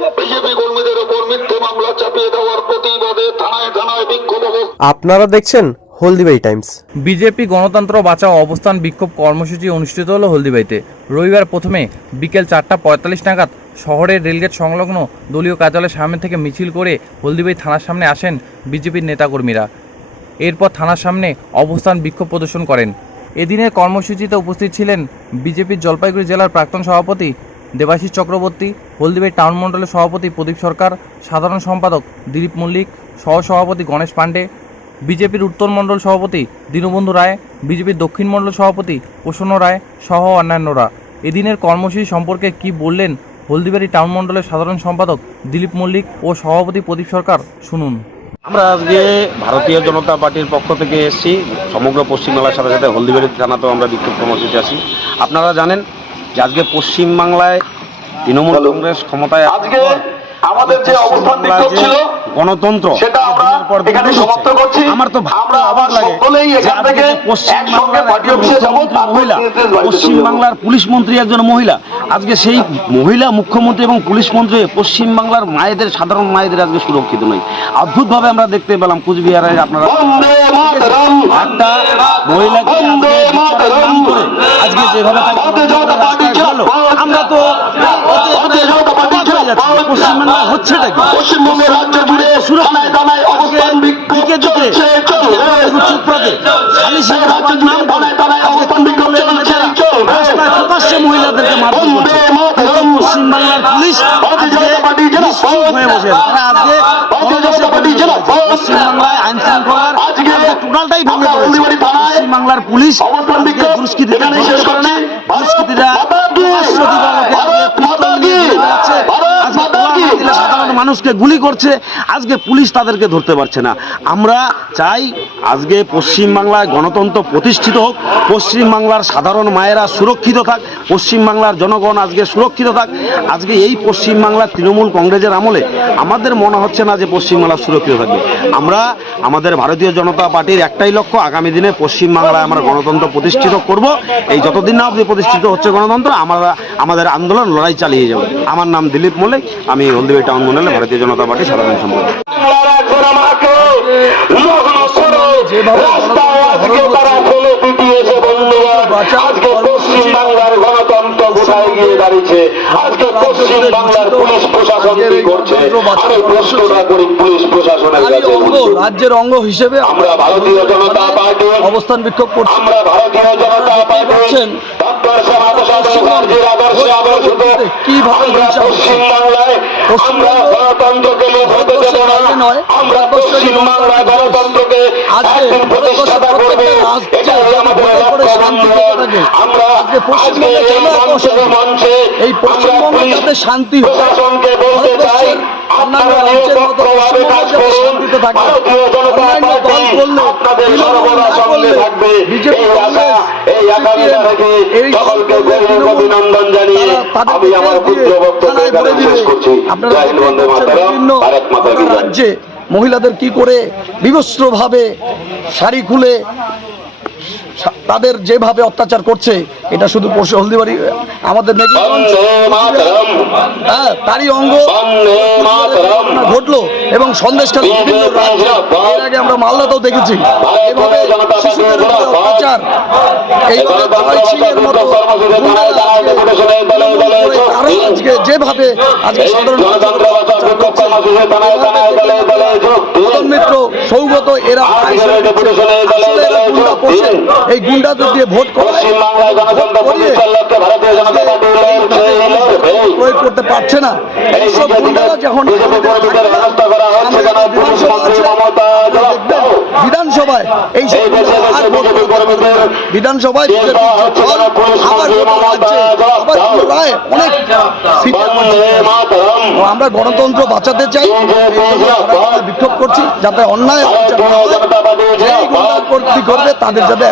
BJP কর্মীদের ওপর মিথ্যে মামলা চাপিয়ে দেওয়ার প্রতিবাদে থানায় থানায় বিক্ষোভ আপনারা দেখছেন হলদিবাই টাইমস। বিজেপি গণতন্ত্র বাঁচাও অবস্থান বিক্ষোভ কর্মসূচি অনুষ্ঠিত হলো হলদিবাইতে। রবিবার প্রথমে বিকেল চারটা পঁয়তাল্লিশ নাগাদ শহরের রেলগেট সংলগ্ন দলীয় কার্যালয়ের সামনে থেকে মিছিল করে হলদিবাই থানার সামনে আসেন বিজেপির নেতাকর্মীরা। এরপর থানার সামনে অবস্থান বিক্ষোভ প্রদর্শন করেন। এদিনের কর্মসূচিতে উপস্থিত ছিলেন বিজেপির জলপাইগুড়ি জেলার প্রাক্তন সভাপতি দেবাশিস চক্রবর্তী, হলদিবাই টাউন মণ্ডলের সভাপতি প্রদীপ সরকার, সাধারণ সম্পাদক দিলীপ মল্লিক, সহসভাপতি গণেশ পাণ্ডে, বিজেপির উত্তর মণ্ডল সভাপতি দীনবন্ধু রায়, বিজেপির দক্ষিণ মণ্ডল সভাপতি প্রসন্ন রায় সহ অন্যান্যরা। এদিনের কর্মসূচি সম্পর্কে কি বললেন হলদিবাড়ি টাউন মণ্ডলের সাধারণ সম্পাদক দিলীপ মল্লিক ও সভাপতি প্রদীপ সরকার শুনুন। আমরা আজকে ভারতীয় জনতা পার্টির পক্ষ থেকে এসেছি, সমগ্র পশ্চিমবাংলার সাথে সাথে হলদিবাড়ি থানাতেও আমরা বিক্ষোভ কর্মসূচি আছি। আপনারা জানেন যে আজকে পশ্চিমবাংলায় তৃণমূল কংগ্রেস ক্ষমতায় আজকে আমাদের যে অবস্থান ছিল গণতন্ত্র সেটা আমরা পর এখানে সমাপ্ত করছি। আমার তো অবাক লাগে মহিলা পুলিশ মন্ত্রী একজন মহিলা। আজকে সেই মহিলা মুখ্যমন্ত্রী এবং পুলিশ মন্ত্রী পশ্চিমবাংলার মায়েদের সাধারণ মায়েদের আজকে সুরক্ষিত নয় অদ্ভুতভাবে আমরা দেখতে পেলাম কুচবিহারে আপনারা একটা মহিলাকে আজকে যেভাবে আমরা তো হচ্ছেটা কি? পশ্চিমবঙ্গের রাজ্য জুড়ে থানায় থানায় থানায় অবস্থান বিক্ষোভ চলছে চলবে রাস্তায় প্রকাশ্যে মহিলাদেরকে বন্দে মাতরম পশ্চিমবাংলার পুলিশ হয়ে বসে তারা আজকে জেলা পশ্চিমবাংলায় আইন শৃঙ্খলার আজকে টোটালটাই ভেঙে পড়েছে। থানায় পশ্চিমবাংলার পুলিশ অবস্থান আজকে মানুষকে গুলি করছে, আজকে পুলিশ তাদেরকে ধরতে পারছে না। আমরা চাই আজকে পশ্চিমবাংলায় গণতন্ত্র প্রতিষ্ঠিত হোক, পশ্চিমবাংলার সাধারণ মায়েরা সুরক্ষিত থাক, পশ্চিমবাংলার জনগণ আজকে সুরক্ষিত থাক। আজকে এই পশ্চিমবাংলার তৃণমূল কংগ্রেসের আমলে আমাদের মনে হচ্ছে না যে পশ্চিমবাংলা সুরক্ষিত থাকবে। আমরা আমাদের ভারতীয় জনতা পার্টির একটাই লক্ষ্য, আগামী দিনে পশ্চিমবাংলায় আমরা গণতন্ত্র প্রতিষ্ঠিত করব। এই যতদিন না অবধি প্রতিষ্ঠিত হচ্ছে গণতন্ত্র, আমরা আমাদের আন্দোলন লড়াই চালিয়ে যাব। আমার নাম দিলীপ মল্লিক, আমি হলদিবাড়ি টাউন মন্ডলে ভারতীয় জনতা পার্টির সাধারণ সম্পাদক বাংলার একজন আমাকে লগ্ন করো। রাস্তায় আজকে তারা ফেলে পিটিয়েছে বন্ধুরা। আজকে পশ্চিম বাংলার গণতন্ত্র কোথায় গিয়ে দাঁড়িয়েছে আজকে পশ্চিম বাংলার পুলিশ প্রশাসন কি করছে আমি প্রশ্নটা করি পুলিশ প্রশাসনের কাছে রাজ্যের অঙ্গ হিসেবে আমরা ভারতীয় জনতা পার্টি অবস্থান বিক্ষোভ করছি আমরা ভারতীয় জনতা পার্টি পশ্চিম বাংলায় আমরা পশ্চিমবঙ্গ গণতন্ত্রকে লোপ দেব না আমরা পশ্চিম বাংলায় গণতন্ত্রকে একদিন প্রতিষ্ঠাতা করব এটাই আমাদের ভোটের পরে লক্ষ্য শান্তি বন্ধুগণ। থাকে। আমরা আজকে আজকে এই মঞ্চে মঞ্চে এই পশ্চিমবঙ্গে শান্তি। প্রশাসনকে বলতে চাই আপনারা রাজ্যের মতো নিরপেক্ষভাবে কাজ করুন ভারতীয় জনতা পার্টি থাকবে। এই আশা এই আকাঙ্ক্ষা রেখে সকলকে গভীর অভিনন্দন জানিয়ে আমি আমার ক্ষুদ্র বক্তব্য এখানে শেষ করছি। জয় হিন্দ বন্দে মাতারাম। ভারত মাতা রাজ্যে মহিলাদের কি করে বিবস্ত্রভাবে শাড়ি খুলে তাদের যেভাবে অত্যাচার করছে এটা শুধু পশু হলদিবাড়ি আমাদের মেঘনাগঞ্জ, হ্যাঁ তারই অঙ্গ। ঘটলো এবং সন্দেশখালী বিভিন্ন রাজ্যে এর আগে আমরা মালদাতেও দেখেছি। এভাবে শিশুদের অত্যাচার। এইভাবে জয় সিং মতো গুন্ডারা আজকে যেভাবে আজকে সাধারণ। মদন মিত্র সৌগত এরা। এই গুন্ডাদের দিয়ে ভোট করায়। প্রয়োগ করতে পারছে না। এইসব গুন্ডারা যখন বিধানসভায় এই বিধানসভায় অনেক আমরা গণতন্ত্র বাঁচাতে চাই। বিক্ষোভ করছি। যাতে অন্যায় করবে তাদের যাতে